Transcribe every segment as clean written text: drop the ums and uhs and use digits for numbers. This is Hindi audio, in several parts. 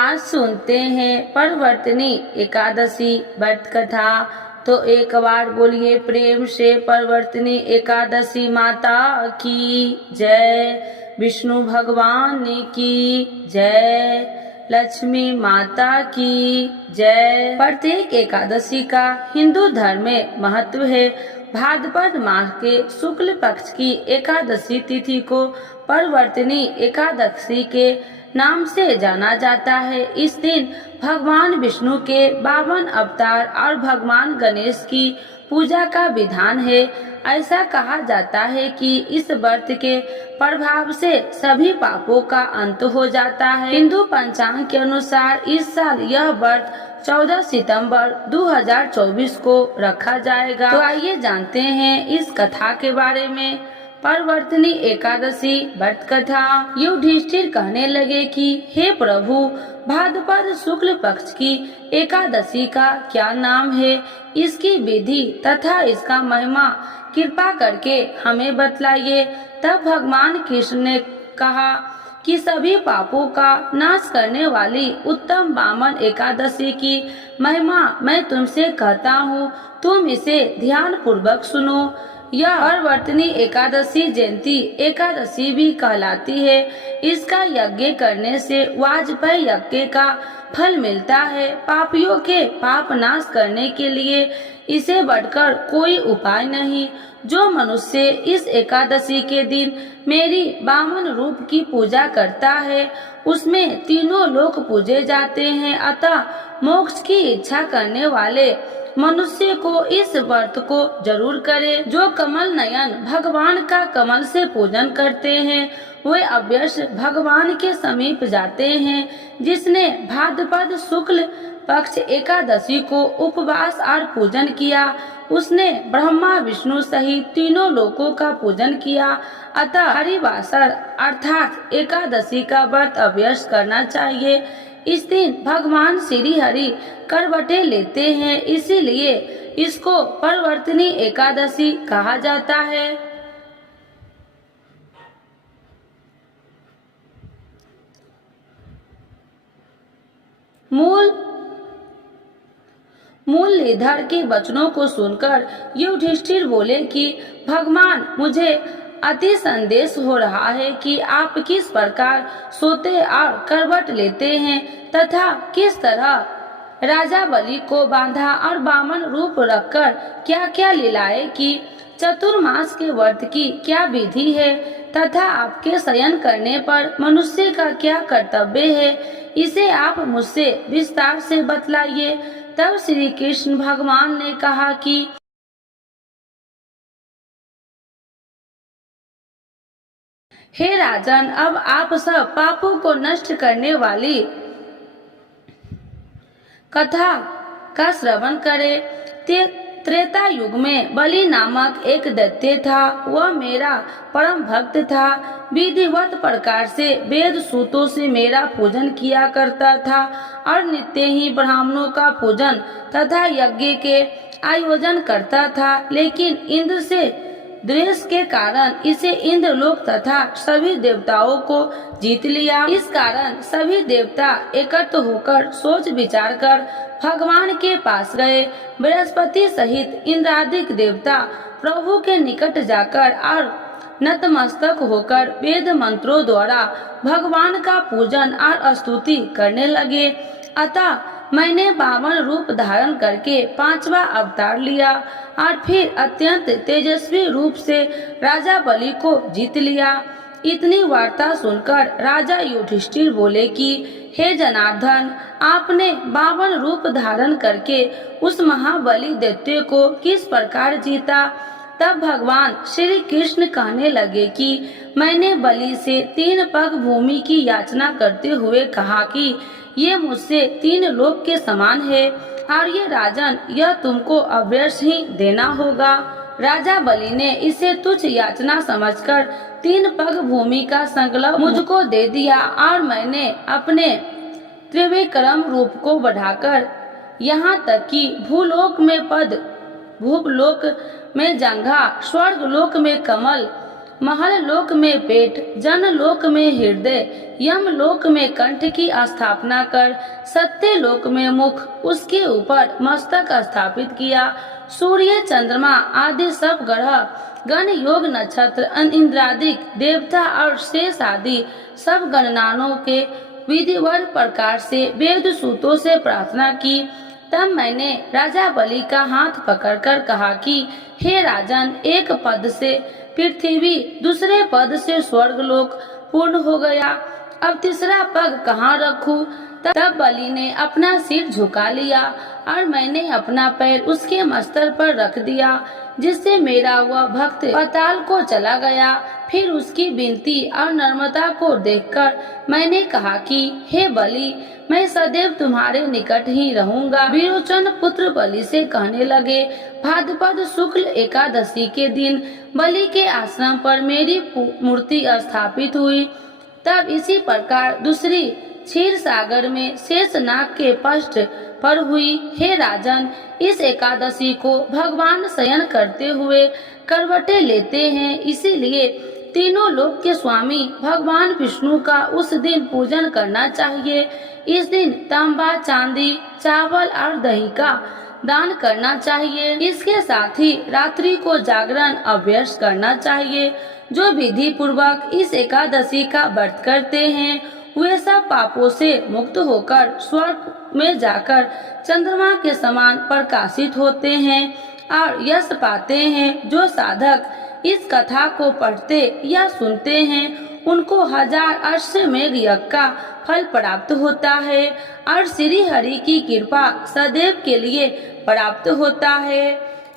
आज सुनते हैं परवर्तनी एकादशी व्रत कथा। तो एक बार बोलिए प्रेम से परवर्तनी एकादशी माता की जय, विष्णु भगवान की जय, लक्ष्मी माता की जय। प्रत्येक एकादशी का हिंदू धर्म में महत्व है। भाद्रपद मास के शुक्ल पक्ष की एकादशी तिथि को परवर्तनी एकादशी के नाम से जाना जाता है। इस दिन भगवान विष्णु के 52 अवतार और भगवान गणेश की पूजा का विधान है। ऐसा कहा जाता है कि इस व्रत के प्रभाव से सभी पापों का अंत हो जाता है। हिंदू पंचांग के अनुसार इस साल यह व्रत 14 सितंबर 2024 को रखा जाएगा। तो आइए जानते हैं इस कथा के बारे में। परवर्तनी एकादशी व्रत कथा। युधिष्ठिर कहने लगे कि हे प्रभु, भाद्रपद शुक्ल पक्ष की एकादशी का क्या नाम है, इसकी विधि तथा इसका महिमा कृपा करके हमें बतलाइए। तब भगवान कृष्ण ने कहा कि सभी पापों का नाश करने वाली उत्तम वामन एकादशी की महिमा मैं तुमसे कहता हूँ, तुम इसे ध्यान पूर्वक सुनो। यह परवर्तनी एकादशी जयंती एकादशी भी कहलाती है। इसका यज्ञ करने से वाजपेयी यज्ञ का फल मिलता है। पापियों के पाप नाश करने के लिए इसे बढ़कर कोई उपाय नहीं। जो मनुष्य इस एकादशी के दिन मेरी वामन रूप की पूजा करता है, उसमें तीनों लोक पूजे जाते हैं। अतः मोक्ष की इच्छा करने वाले मनुष्य को इस व्रत को जरूर करे। जो कमल नयन भगवान का कमल से पूजन करते हैं, वे अवश्य भगवान के समीप जाते हैं। जिसने भाद्रपद शुक्ल पक्ष एकादशी को उपवास और पूजन किया, उसने ब्रह्मा विष्णु सहित तीनों लोकों का पूजन किया। अतः हरिवासर अर्थात एकादशी का व्रत अवश्य करना चाहिए। इस दिन भगवान श्री हरि करवटें लेते हैं, इसीलिए इसको परवर्तनी एकादशी कहा जाता है। मुरलीधर के वचनों को सुनकर युधिष्ठिर बोले कि भगवान, मुझे अति संदेश हो रहा है कि आप किस प्रकार सोते और करवट लेते हैं तथा किस तरह राजा बलि को बांधा और वामन रूप रखकर क्या क्या लीलाएं की। चतुर्मास के व्रत की क्या विधि है तथा आपके शयन करने पर मनुष्य का क्या कर्तव्य है, इसे आप मुझसे विस्तार से बतलाइए। तब श्री कृष्ण भगवान ने कहा कि हे राजन, अब आप सब पापों को नष्ट करने वाली कथा का श्रवण करें। त्रेता युग में बलि नामक एक दैत्य था। वह मेरा परम भक्त था। विधिवत प्रकार से वेद सूतों से मेरा पूजन किया करता था और नित्य ही ब्राह्मणों का पूजन तथा यज्ञ के आयोजन करता था। लेकिन इंद्र से द्वेष के कारण इसे इंद्रलोक तथा सभी देवताओं को जीत लिया। इस कारण सभी देवता एकत्र होकर सोच विचार कर भगवान के पास गए। बृहस्पति सहित इंद्रादिक देवता प्रभु के निकट जाकर और नतमस्तक होकर वेद मंत्रों द्वारा भगवान का पूजन और स्तुति करने लगे। अतः मैंने वामन रूप धारण करके 5वां अवतार लिया और फिर अत्यंत तेजस्वी रूप से राजा बलि को जीत लिया। इतनी वार्ता सुनकर राजा युधिष्ठिर बोले कि हे जनार्दन, आपने वामन रूप धारण करके उस महाबली दैत्य को किस प्रकार जीता। तब भगवान श्री कृष्ण कहने लगे कि मैंने बलि से 3 पग भूमि की याचना करते हुए कहा कि ये मुझसे 3 लोक के समान है और ये राजन, यह तुमको अवश्य ही देना होगा। राजा बलि ने इसे तुच्छ याचना समझकर 3 पग भूमि का संकल्प मुझको दे दिया और मैंने अपने त्रिविक्रम रूप को बढ़ाकर यहाँ तक कि भूलोक में जंघा, स्वर्ग लोक में कमल, महल लोक में पेट, जन लोक में हृदय, यम लोक में कंठ की स्थापना कर सत्य लोक में मुख, उसके ऊपर मस्तक स्थापित किया। सूर्य, चंद्रमा आदि सब ग्रह, गण, योग, नक्षत्र, इंद्रादिक देवता और शेष आदि सब गणनाओं के विधिवत प्रकार से वेद सूतों से प्रार्थना की। तब मैंने राजा बलि का हाथ पकड़कर कहा कि हे राजन, एक पद से पृथ्वी, दूसरे पद से स्वर्गलोक पूर्ण हो गया, अब तीसरा पग कहाँ रखूं? तब बलि ने अपना सिर झुका लिया और मैंने अपना पैर उसके मस्तक पर रख दिया, जिससे मेरा वह भक्त पाताल को चला गया। फिर उसकी विनती और नम्रता को देखकर मैंने कहा कि हे बलि, मैं सदैव तुम्हारे निकट ही रहूंगा। विरोचन पुत्र बलि से कहने लगे, भाद्रपद शुक्ल एकादशी के दिन बलि के आश्रम पर मेरी मूर्ति स्थापित हुई। तब इसी प्रकार दूसरी क्षीर सागर में शेषनाग के पृष्ठ पर हुई। हे राजन, इस एकादशी को भगवान शयन करते हुए करवटें लेते हैं, इसीलिए तीनों लोक के स्वामी भगवान विष्णु का उस दिन पूजन करना चाहिए। इस दिन तांबा, चांदी, चावल और दही का दान करना चाहिए। इसके साथ ही रात्रि को जागरण अभ्यास करना चाहिए। जो विधि पूर्वक इस एकादशी का व्रत करते हैं वे सब पापों से मुक्त होकर स्वर्ग में जाकर चंद्रमा के समान प्रकाशित होते हैं और यश पाते हैं। जो साधक इस कथा को पढ़ते या सुनते हैं उनको 1000 अश्वमेध यज्ञ का फल प्राप्त होता है और श्री हरि की कृपा सदैव के लिए प्राप्त होता है।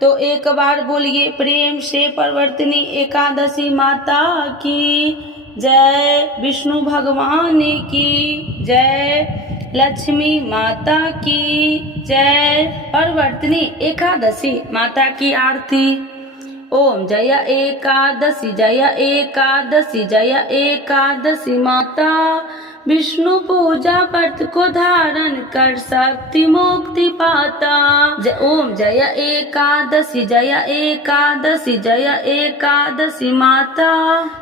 तो एक बार बोलिए प्रेम से परवर्तिनी एकादशी माता की जय, विष्णु भगवान की जय, लक्ष्मी माता की जय। परवर्तिनी एकादशी माता की आरती। ओम जय एकादशी, जय एकादशी, जय एकादशी माता, विष्णु पूजा व्रत को धारण कर शक्ति मुक्ति पाता। ओम जय एकादशी, जय एकादशी, जय एकादशी माता,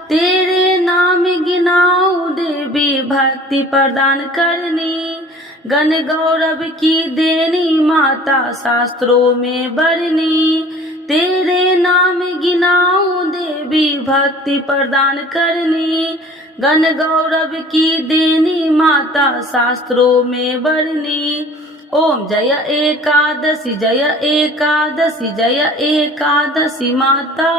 तेरे नाम गिनाऊं देवी भक्ति प्रदान करनी, गण गौरव की देनी माता शास्त्रों में बरनी, तेरे नाम गिनाऊं देवी भक्ति प्रदान करनी, गण गौरव की देनी माता शास्त्रों में बरनी। ओम जय एकादशी, जय एकादशी, जय एकादशी माता,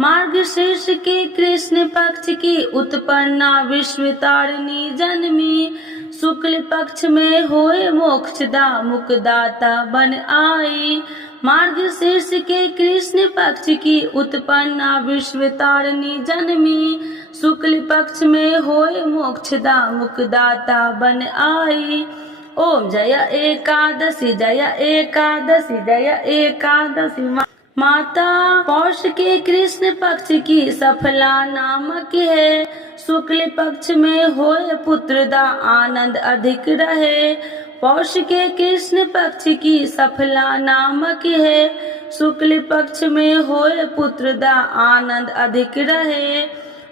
मार्गशीर्ष के कृष्ण पक्ष की उत्पन्ना विश्व तारिणी जन्मी, शुक्ल पक्ष में होए मोक्षदा मुक्तिदाता बन आई। मार्गशीर्ष के कृष्ण पक्ष की उत्पन्ना विश्व तारिणी जन्मी, शुक्ल पक्ष में होए मोक्षदा मुक्तिदाता बन आई। ओम जय एकादशी, जय एकादशी, जय एकादशी माता, पौष के कृष्ण पक्ष की सफला नामक है, शुक्ल पक्ष में होए पुत्रदा आनंद अधिक रहे। पौष के कृष्ण पक्ष की सफला नामक है, शुक्ल पक्ष में होए पुत्रदा आनंद अधिक रहे।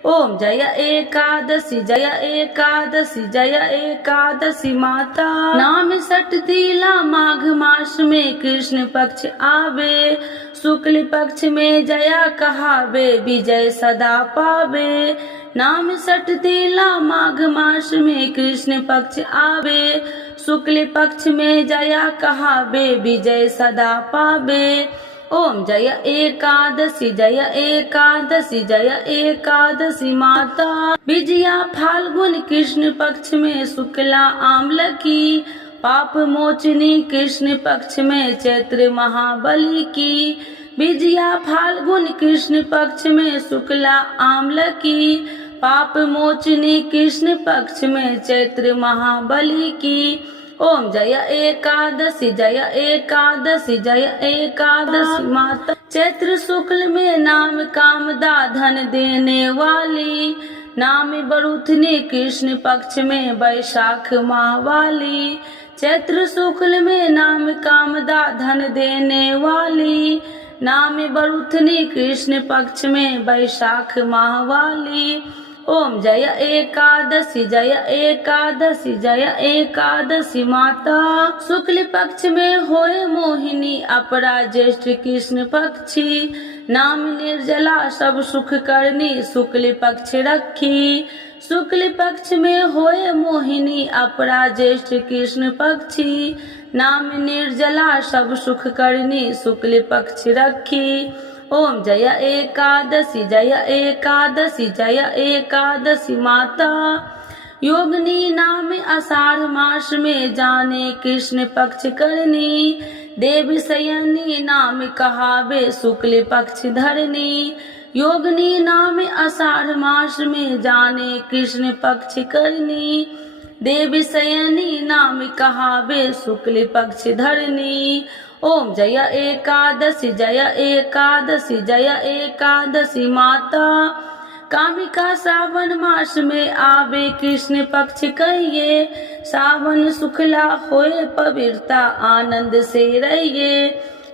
ओम जय एकादशी, जय एकादशी, जय एकादशी माता, नाम सट तिला माघ मास में कृष्ण पक्ष आवे, शुक्ल पक्ष में जया कहावे विजय सदा पावे। नाम सट तिला माघ मास में कृष्ण पक्ष आवे, शुक्ल पक्ष में जया कहावे विजय सदा पावे। ओम जय एकादशी, जय एकादशी, जय एकादशी माता, विजया फाल्गुन कृष्ण पक्ष में शुक्ला आम्ल की, पाप मोचनी कृष्ण पक्ष में चैत्र महाबली की। विजया फाल्गुन कृष्ण पक्ष में शुक्ला आम्ल की, पाप मोचनी कृष्ण पक्ष में चैत्र महाबली की। ओम जय एकादशी, जय एकादशी, जय एकादशी माता, चैत्र शुक्ल में नाम कामदा धन देने वाली, नाम बरुथनी कृष्ण पक्ष में वैशाख माह वाली। चैत्र शुक्ल में नाम कामदा धन देने वाली, नाम बरुथनी कृष्ण पक्ष में वैशाख माह वाली। ओम जय एकादशी जय एकादशी जय एकादशी माता। शुक्ल पक्ष में होए मोहिनी अपरा ज्येष्ठ कृष्ण पक्षी। नाम निर्जला सब सुख करनी शुक्ल पक्ष रखी। शुक्ल पक्ष में होए मोहिनी अपरा ज्येष्ठ कृष्ण पक्षी। नाम निर्जला सब सुख करनी शुक्ल पक्ष रखी। ओम जय एकादशी जय एकादशी जय एकादशी माता। योगिनी नाम आषाढ़ मास में जाने कृष्ण पक्ष करनी। देव शयनी नाम कहावे शुक्ल पक्ष धरनी। योगिनी नाम आषाढ़ मास में जाने कृष्ण पक्ष करनी। देव शयनी नाम कहावे शुक्ल पक्ष धरनी। ओम जय एकादशी जय एकादशी जय एकादशी माता। कामिका सावन मास में आवे कृष्ण पक्ष कहिए। सावन सुखला होए पवित्रता आनंद से रहिए।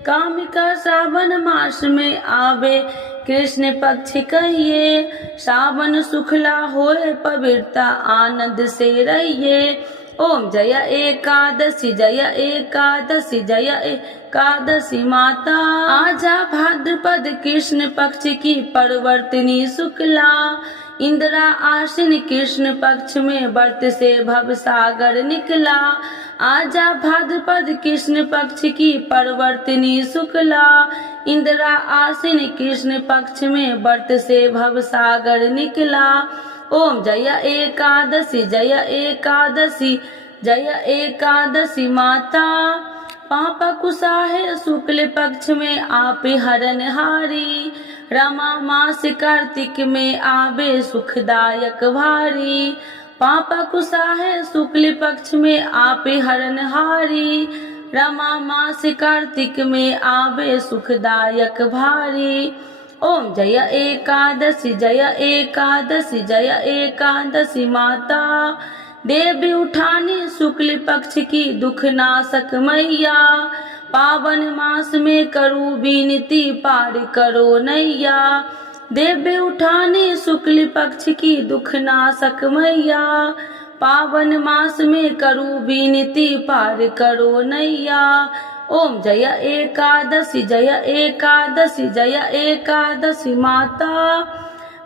कामिका सावन मास में आवे कृष्ण पक्ष कहिए। सावन सुखला होए पवित्रता आनंद से रहिए। ओम जय एकादशी जय एकादशी जय एकादशी माता। आजा भाद्रपद कृष्ण पक्ष की परवर्तिनी शुक्ला। इंदिरा आश्विन कृष्ण पक्ष में व्रत से भव सागर निकला। आजा भाद्रपद कृष्ण पक्ष की परवर्तिनी शुक्ला। इंदिरा आश्विन कृष्ण पक्ष में व्रत से भव सागर निकला। ओम जय एकादशी जय एकादशी जय एकादशी माता। पापा कुसाहे शुक्ल पक्ष में आप हरनहारी। रमा मास कार्तिक में आवे सुखदायक भारी। पापा कुसाहे शुक्ल पक्ष में आप हरनहारी। रमा मास कार्तिक में आवे सुखदायक भारी। ओम जय एकादशी जय एकादशी जय एकादशी माता। देवी उठानी शुक्ल पक्ष की दुख नाशक मैया। पावन मास में करू विनती पार करो नैया। देवी उठानी शुक्ल पक्ष की दुख नाशक मैया। पावन मास में करू विनती पार करो नैया। ओम जय एकादशी जय एकादशी जय एकादशी माता।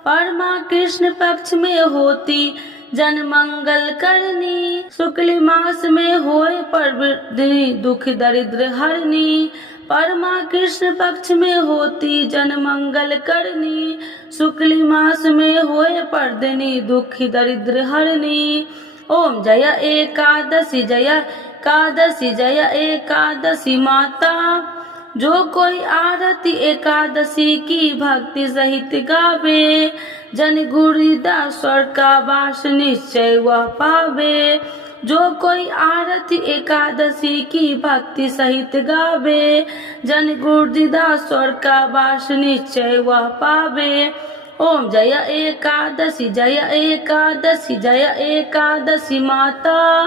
परमा कृष्ण पक्ष में होती जन मंगल करनी। शुक्ल मास में होए परवर्तिनी दुख दरिद्र हरनी। परमा कृष्ण पक्ष में होती जन मंगल करनी। शुक्ल मास में होए परवर्तिनी दुख दरिद्र हरनी। ओम जय एकादशी जय एकादशी जय एकादशी माता। जो कोई आरती एकादशी की भक्ति सहित गावे। जन गुरुदास स्वर का वास निश्चय वह पावे। जो कोई आरती एकादशी की भक्ति सहित गावे। जन गुरुदास स्वर का वास निश्चय वह पावे। ओम जय एकादशी जय एकादशी जय एकादशी माता।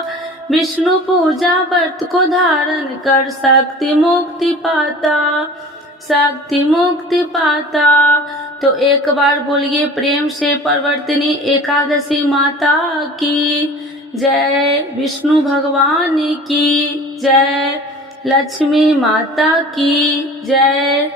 विष्णु पूजा व्रत को धारण कर शक्ति मुक्ति पाता। शक्ति मुक्ति पाता। तो एक बार बोलिए प्रेम से परवर्तिनी एकादशी माता की जय। विष्णु भगवान की जय। लक्ष्मी माता की जय।